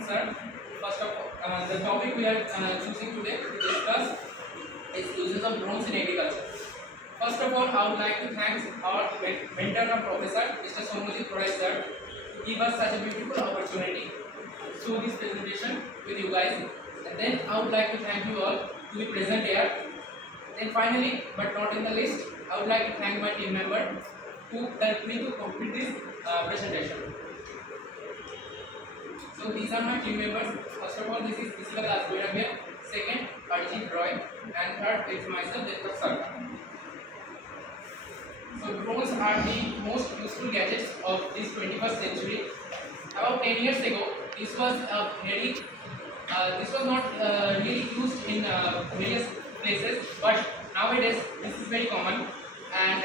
afternoon, sir. First of all, the topic we are choosing today to discuss is uses of drones in agriculture. First of all, I would like to thank our mentor and professor, Mr. SOUMYAJIT sir, to give us such a beautiful opportunity to show this presentation with you guys. And then I would like to thank you all to be present here. Then finally, but not in the least, I would like to thank my team member who helped me to complete this presentation. So these are my team members. First of all, this is ESHIKA BAIRAGYA, second ARIJIT GHORAI, and third is myself, DIPTAK SARKAR. So drones are the most useful gadgets of this 21st century. About 10 years ago, this was not really used in various places, but nowadays this is very common, and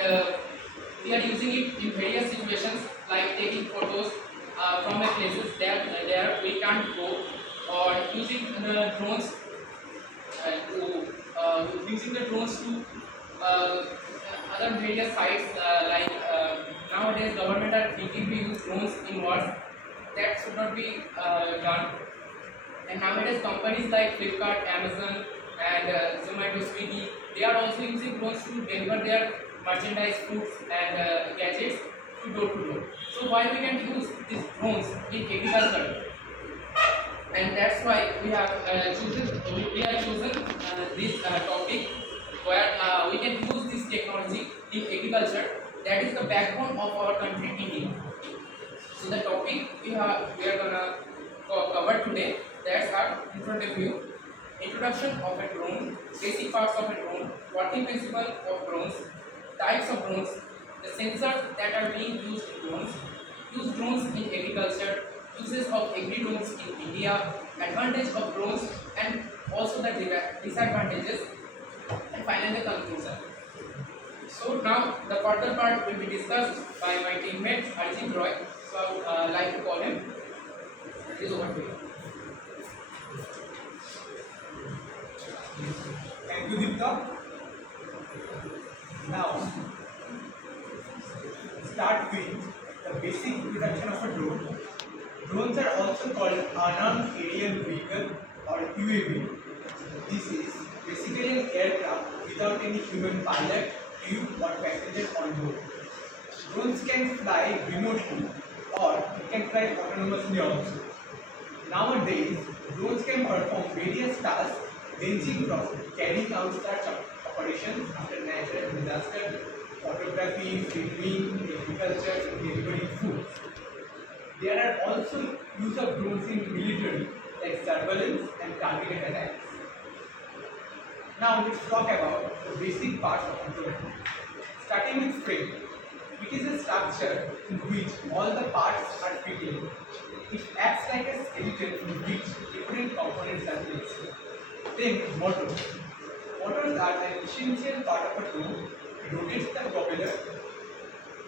we are using it in various situations like taking photos from the places there we can't go, or using the drones to other various sites nowadays government are thinking to use drones in wars. That should not be done. And nowadays companies like Flipkart, Amazon, and Zomato, Swiggy, they are also using drones to deliver their merchandise, goods, and gadgets to door to door. So why we can use these drones in agriculture? And that's why we have chosen this topic where we can use this technology in agriculture. That is the backbone of our country, India. So the topic we are gonna cover today, that's our introduction. Introduction of a drone, basic parts of a drone, working principle of drones, types of drones, the sensors that are being used in drones, use drones in agriculture, uses of agri drones in India, advantage of drones and also the disadvantages, and finally the conclusion. So now the further part will be discussed by my teammate ARIJIT GHORAI. So I would like to call him. It is over to you. Thank you, DIPTAK. Now, start with the basic introduction of a drone. Drones are also called unarmed aerial vehicle or UAV. This is basically an aircraft without any human pilot, crew or passengers on board. Drones can fly remotely or it can fly autonomously also. Nowadays, drones can perform various tasks ranging from carrying out such operations after natural disaster, photography, filming, agriculture, delivering food. There are also use of drones in military like surveillance and targeted attacks. Now let's talk about the basic parts of a drone. Starting with frame. It is a structure in which all the parts are fitted. It acts like a skeleton in which different components are placed. Then motors. Motors are an essential part of a drone. It rotates the propeller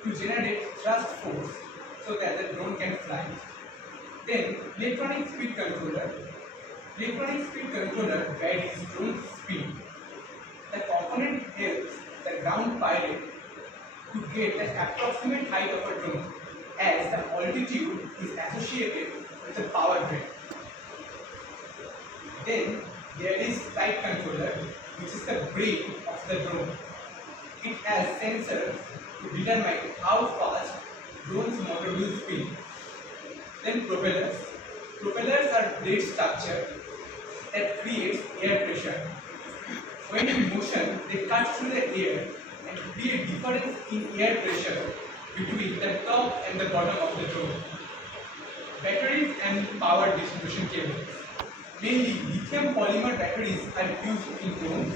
to generate thrust force so that the drone can fly. Then electronic speed controller. Electronic speed controller varies drone speed. The component helps the ground pilot to get the approximate height of a drone, as the altitude is associated with the power grid. Then there is flight controller, which is the brain of the drone. It has sensors to determine how fast drone's motor will spin. Then propellers. Propellers are blade structure that creates air pressure. When in motion, they cut through the air and create difference in air pressure between the top and the bottom of the drone. Batteries and power distribution cables. Mainly lithium polymer batteries are used in drones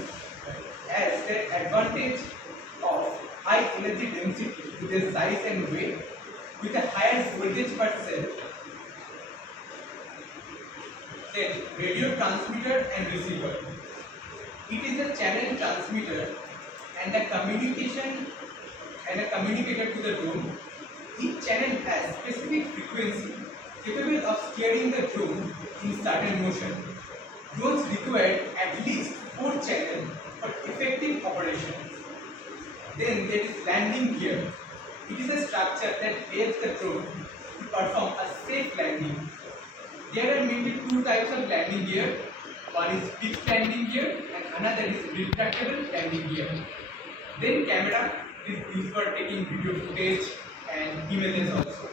as their advantage of high energy density with their size and weight with a higher voltage per cell. Then radio transmitter and receiver. It is a channel transmitter and a communicator to the drone. Each channel has specific frequency capable of steering the drone in certain motion. Drones require at least 4 channels for effective operation. Then there is landing gear. It is a structure that helps the drone to perform a safe landing. There are mainly two types of landing gear. One is fixed landing gear and another is retractable landing gear. Then camera is used for taking video footage and images also.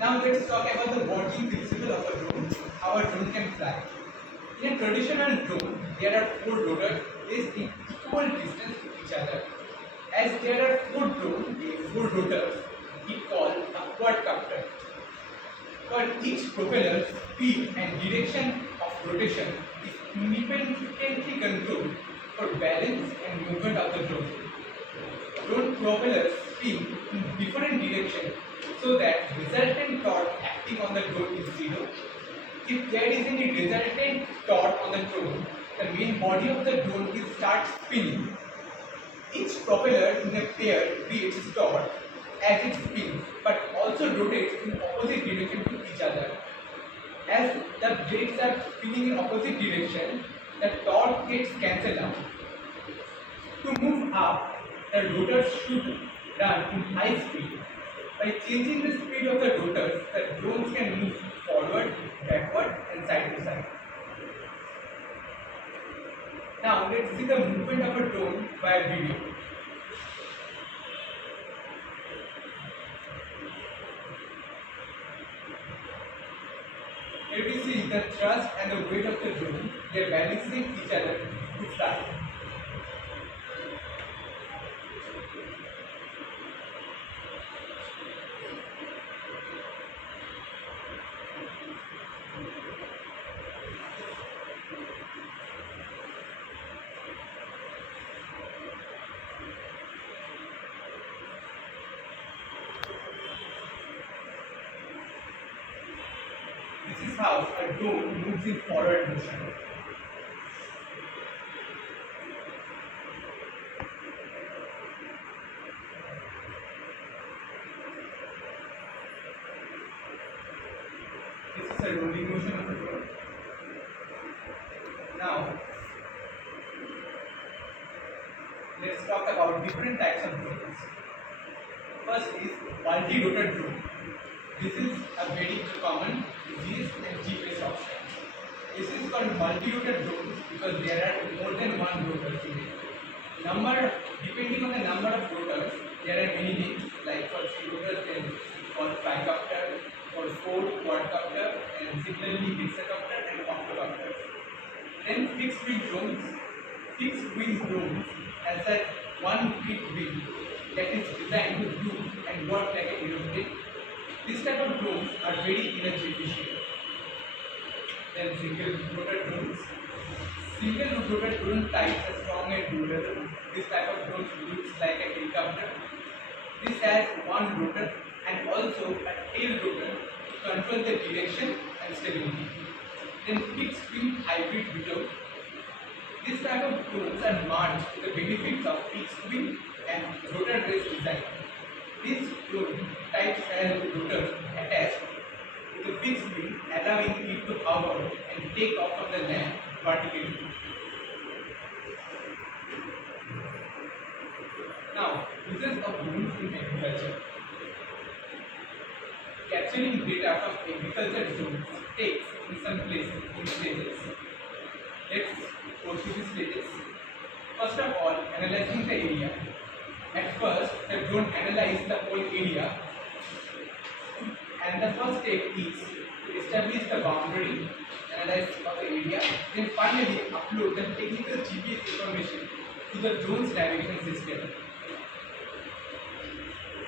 Now let's talk about the working principle of a drone, how a drone can fly. In a traditional drone, there are four rotors placed in equal distance to each other. As there are four rotors, we call a quadcopter. For each propeller, speed and direction of rotation is independently controlled for balance and movement of the drone. Drone propellers spin in different directions so that resultant torque acting on the drone is zero. If there is any resultant torque on the drone, the main body of the drone will start spinning. Each propeller in a pair creates torque as it spins, but also rotates in opposite direction to each other. As the blades are spinning in opposite direction, the torque gets cancelled out. To move up, the rotors should run in high speed. By changing the speed of the rotors, the drones can move forward, backward and side to side. Now let's see the movement of a drone via video. Here we see the thrust and the weight of the drone. They are balancing each other to fly. This is how a drone moves in forward motion. This is a rolling motion of the drone. Now, let's talk about different types of drones. First is multi-rotor drone. This is a very common GIS and GPS option. This is called multi-rotor drones because there are more than one rotor in it. Depending on the number of rotors, there are many names like for 3 rotors, then for tricopter, for 4 quadcopter, and similarly hexacopter and octocopter. Then fixed wing drones. Fixed wing drones has a one big wing that is designed to do and work like an aeroplane. This type of drones are very energy efficient. Then single rotor drones. Single rotor drone types are strong and durable. This type of drone looks like a helicopter. This has one rotor and also a tail rotor to control the direction and stability. Then fixed wing hybrid drone. This type of drones are marked with the benefits of fixed wing and rotor based design. These drone types have rotors attached to the fixed wing, allowing it to hover and take off from the land vertically. Now, uses of drones in agriculture. Capturing data from agriculture zones takes in some places in stages. Let's go through these stages. First of all, analyzing the area. At first, the drone analyzes the whole area, and the first step is to establish the boundary, analyze of the area, then finally upload the technical GPS information to the drone's navigation system.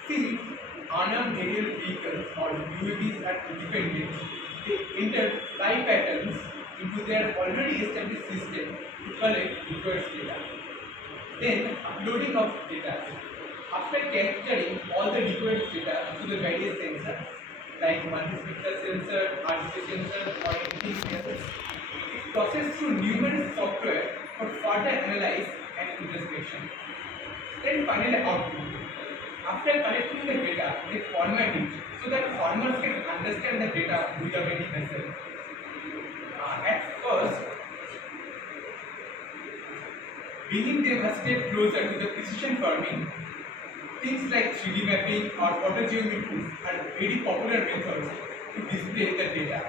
Since unarmed aerial vehicles or UAVs are independent, they enter flight patterns into their already established system to collect required data. Then uploading of data. After capturing all the required data to the various sensors like multispectral sensor, RGB sensor or anything else, it processed through numerous software for further analysis and introspection. Then finally output. After collecting the data, they format it so that farmers can understand the data without any hassle. At first, bringing them a step closer to the precision farming, things like 3D mapping or photogeometry are very popular methods to display the data.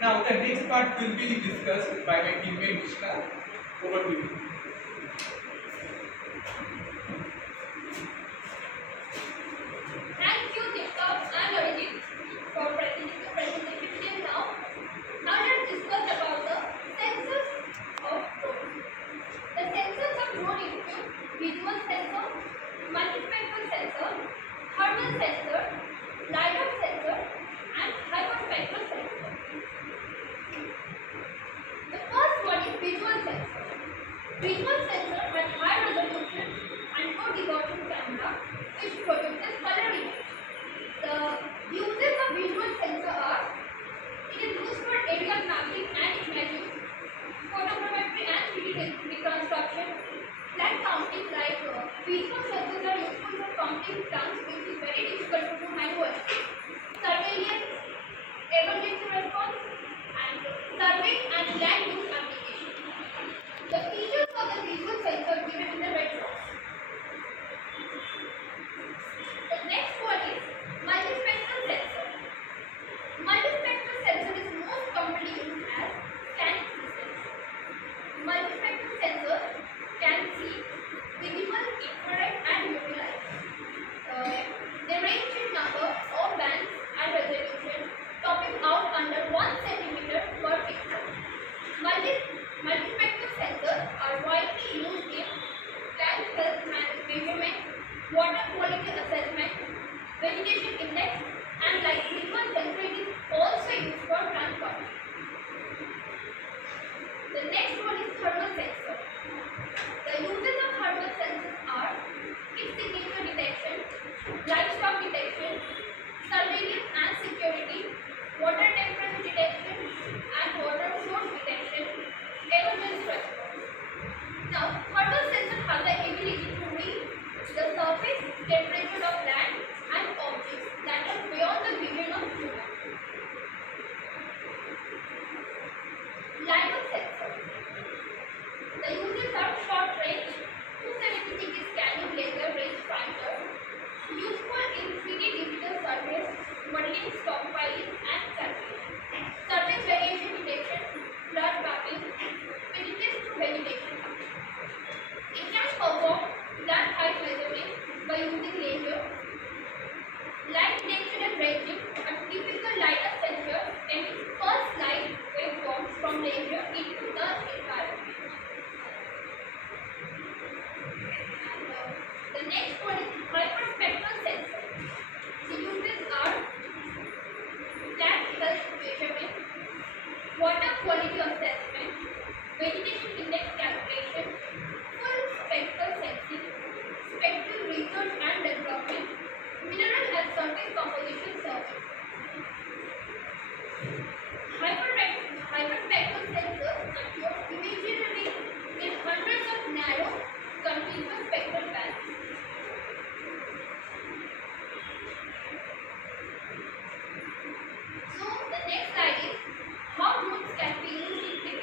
Now the next part will be discussed by my teammate ESHIKA. Over to you. Thank you, DIPTAK and ARIJIT for presenting the presentation till now. Now let's discuss about the sensors of drone. The sensors of drone include visual sensor, multispectral sensor, thermal sensor, lidar sensor, and hyperspectral sensor. The first one is visual sensor. Visual sensor has high resolution and no distortion camera which produces color image. The uses of visual sensor are: it is used for aerial mapping and imaging, photogrammetry and 3D reconstruction, plant counting like visual sensors are useful for counting plants which is very difficult to do manually, surveillance, emergency response, and surveying and land use application. The features of the visual sensor given in the red box. The next one is multispectral sensor. Multispectral sensor is most commonly used as scanning systems. Multispectral sensors can see visible, infrared, and UV light. They range in number of bands and resolution, topping out under 1 centimeter per pixel. Multispectral sensors are widely used in plant health measurement, water quality assessment, vegetation index, and like visual sensor, it is also used for plant farming. The next one is thermal sensor. The uses of thermal sensors are heat signature detection, livestock detection, surveillance and security, water temperature detection, and water source detection, emergency response. Now, thermal sensor has the ability to read the surface temperature of land and objects that are beyond the vision of human. Lidar sensor. The uses are short range, 270 degree scanning laser range finder, useful in 3D digital surveys, modeling, stockpiling, and calculation. Surface variation detection, flood mapping, villages to vegetation. It can perform plant height measurement by using laser. Light detection and ranging. A typical lidar sensor emits pulse light waveforms from laser into the environment. The next one is hyperspectral sensor. The uses are plant health measurement, water quality assessment, vegetation index calculation, full spectral sensing, spectral research and development, mineral and surface composition survey. Hyperspectral sensors compute imagery in hundreds of narrow, continuous spectral bands. So the next slide is how drones can be used in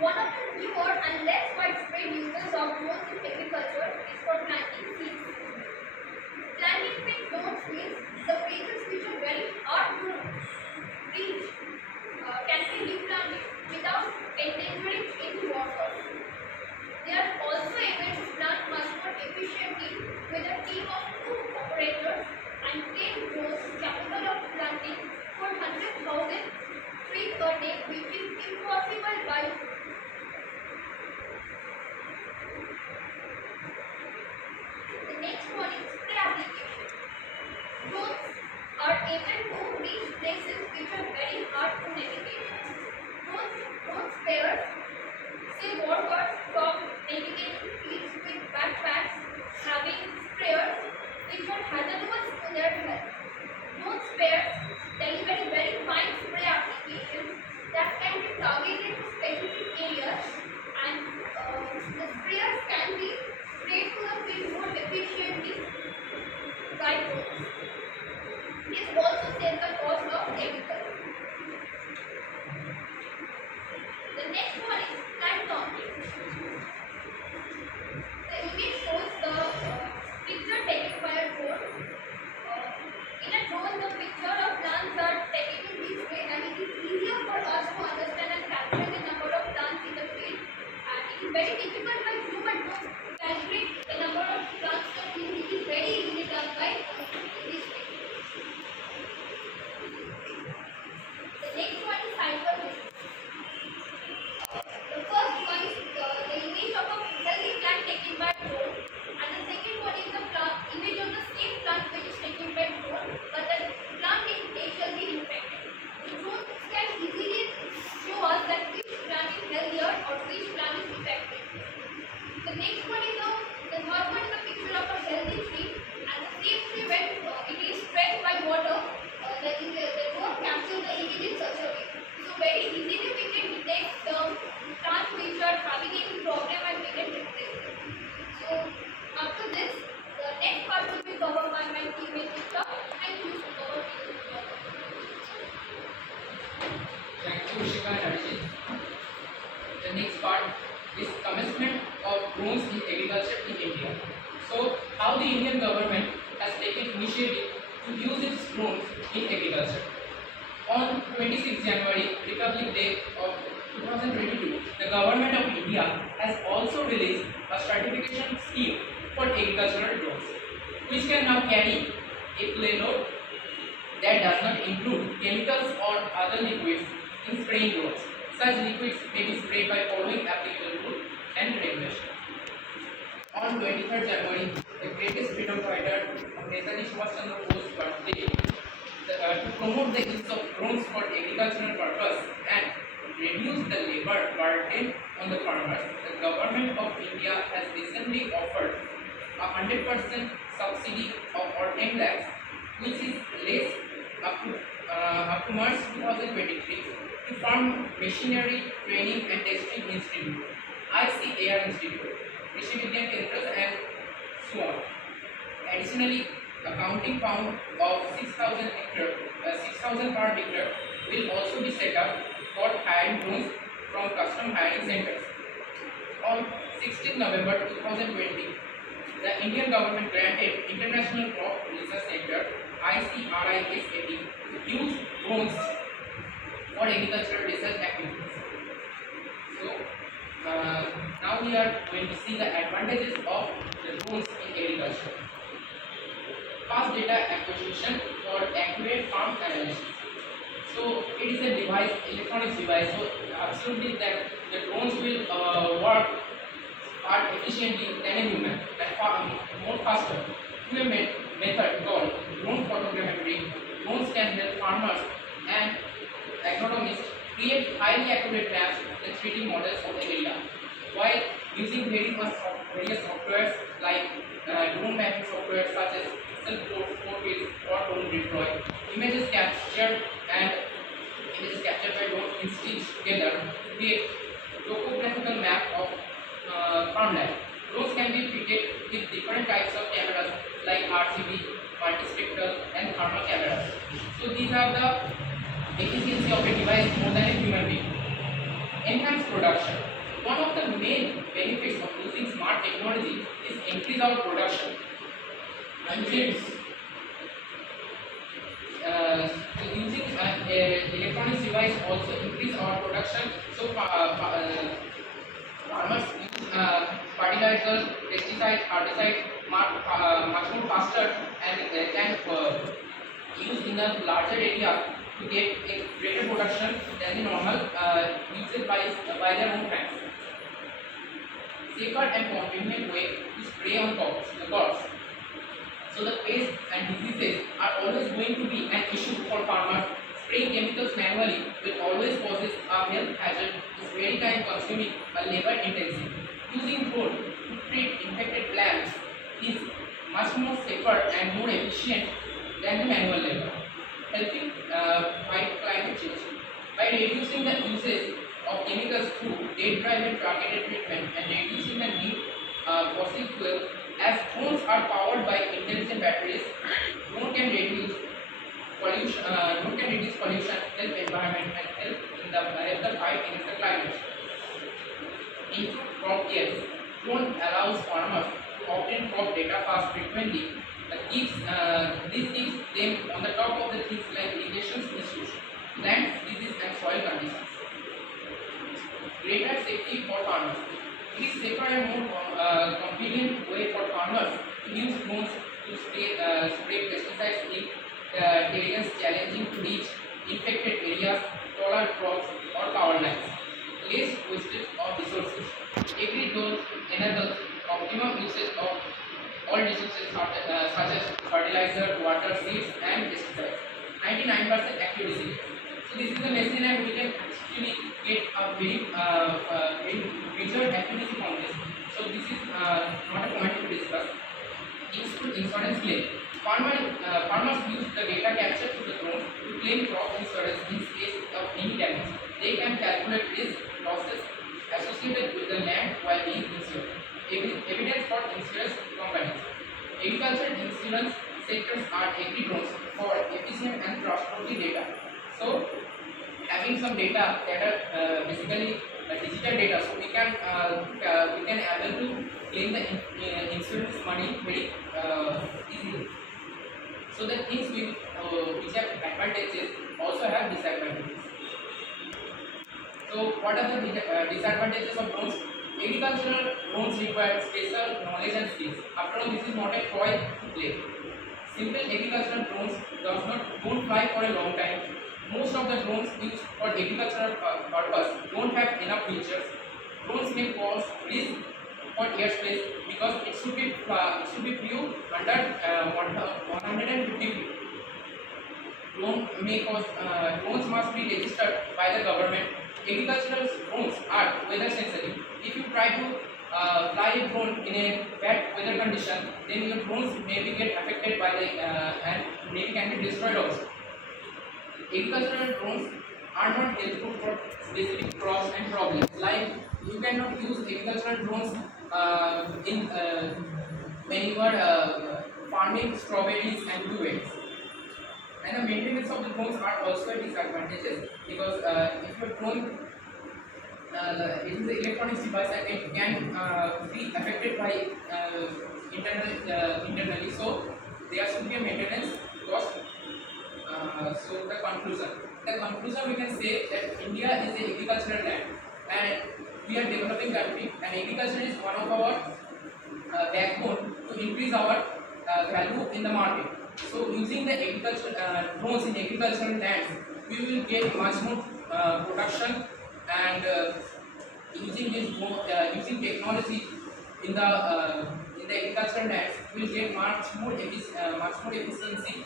One of the newer and less widespread uses of drones in agriculture is for planting seeds. Planting with drones means the places which are very hard to reach can be replanted without endangering any water. They are also able to plant much more efficiently with a team of 2 operators and 10 drones capable of planting 400,000 trees per day, which is impossible by the next one is spray application. Drones are able to reach places which are very hard to navigate. Drone sprayers save water from navigating fields with backpacks having sprayers which are hazardous to their health. Drone sprayers deliver very fine spray applications that can be targeted to specific areas, and the sprayers can be sprayed to the field more efficiently by drones. This also saves the cost of chemicals. The next one is plant counting. The image shows the picture taken by a drone. In a drone, the picture of plants are taken in this way, and it is easier for us to understand and capture the number of plants in the field. And it is very difficult by human to calculate the number of plants in the field. It is very easily done by this way. The next one is cycle vision. The first one is the image of a healthy plant taken by drone, and the second one is the image of the same plant which is taken by drone, but the plant is partially infected. The drone can easily show us that which plant is healthier or which plant is infected. The next one is the third one is a picture of a healthy tree, and the same tree when it is stressed by water, the drone captures the image in such a way. So very easily we can detect the plants which are having any problem and we can replace them. So after this, the next part will be covered by my teammate DIPTAK. Thank you for our Thank you, ESHIKA and ARIJIT. The next part is commencement of drones in agriculture in India. So, how the Indian government has taken initiative to use its drones in agriculture. On 26 January, Republic Day of 2022, the government of India has also released a certification scheme for agricultural drones, which can now carry a payload that does not include chemicals or other liquids in spraying drones. Such liquids may be sprayed by following applicable rules and regulations. On 23rd January, the greatest freedom fighter of Netaji Subhash Chandra Bose's birthday, to promote the use of drones for agricultural purpose and reduce the labor burden on the farmers, the government of India has recently offered a 100% subsidy of or 10 lakhs, which is less up to March 2023, to farm machinery training and testing institute, ICAR Institute, Krishi Vigyan Kendras, and so on. Additionally, a counting pound of 6,000 per hectare will also be set up for hiring drones from custom hiring centers. On 16 November 2020, the Indian government granted International Crop Research Center ICRISAT to use drones for agricultural research activities. So now we are going to see the advantages of the drones in agriculture. Fast data acquisition for accurate farm analysis. So it is a device, electronics device. So absolutely that the drones will work efficiently than a human and more faster. Through a method called drone photogrammetry, drones can help farmers and agronomists create highly accurate maps and 3D models of the area, while using various softwares like drone mapping software such as self-portrait or drone deploy. Images captured by drone and stitched together to create topographical map of farmland. Drones can be fitted with different types of cameras like RGB, multispectral, and thermal cameras. So these are the efficiency of a device more than a human being. Enhanced production. increase our production. Using electronics device also increase our production. So farmers use fertilizers, pesticides, herbicides much more faster and can use in a larger area to get a greater production than the normal used by their own hands. Safer and convenient way to spray on crops. So the pests and diseases are always going to be an issue for farmers. Spraying chemicals manually will always causes a health hazard, is very time consuming but labor intensive. Using drone to treat infected plants is much more safer and more efficient than the manual labor. Helping fight climate change. By reducing the usage of chemicals through data-driven targeted treatment and reducing the need fossil fuel, as drones are powered by intelligent batteries, drone can reduce pollution, help environment, and help the fight against the climate change. Improve crop yields. Drone allows farmers to obtain crop data fast frequently. This keeps them on the top of the things like irrigation issues, land disease, and soil conditions. Greater safety for farmers. It is safer and more convenient way for farmers to use drones to spray pesticides in areas challenging to reach, infected areas, taller crops, or power lines. Less wastage of resources. Every drone enables optimum usage of all resources such as fertilizer, water, seeds, and pesticides. 99% accuracy. So this is the machine, and we can actually get a very measured accuracy from this. So this is not a point to discuss. Insurance claim. Farmers use the data captured to the drone to claim crop insurance in case of any damage. They can calculate risk losses associated with the land while being insured. Evidence for insurance companies. Agricultural insurance sectors are agri drones for efficient and trustworthy data. So having some data that are basically digital data, so we can able to claim the insurance money very easily. So the things which have advantages also have disadvantages. So what are the disadvantages of drones? Agricultural drones require special knowledge and skills. After all, this is not a toy to play. Simple agricultural drones don't fly for a long time. Most of the drones used for agricultural purpose don't have enough features. Drones may cause risk for airspace because it should be flew under 150 feet. Drones must be registered by the government. Agricultural drones are weather sensitive. If you try to fly a drone in a bad weather condition, then your drones may be get affected by the and maybe can be destroyed also. Agricultural drones are not helpful for specific crops and problems. Like you cannot use agricultural drones when you are farming strawberries and blueberries. And the maintenance of the drones are also disadvantages because if your drone it is an electronics device and it can be affected by internally, so there should be a maintenance cost. So the conclusion we can say that India is an agricultural land and we are developing country, and agriculture is one of our backbone to increase our value in the market. So using the agricultural drones in agricultural lands, we will get much more production, and using technology in the agricultural lands, we will get much more efficiency.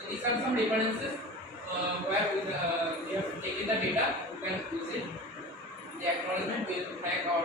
So these are some references where we have taken the data. You can use it. The acknowledgement will thank our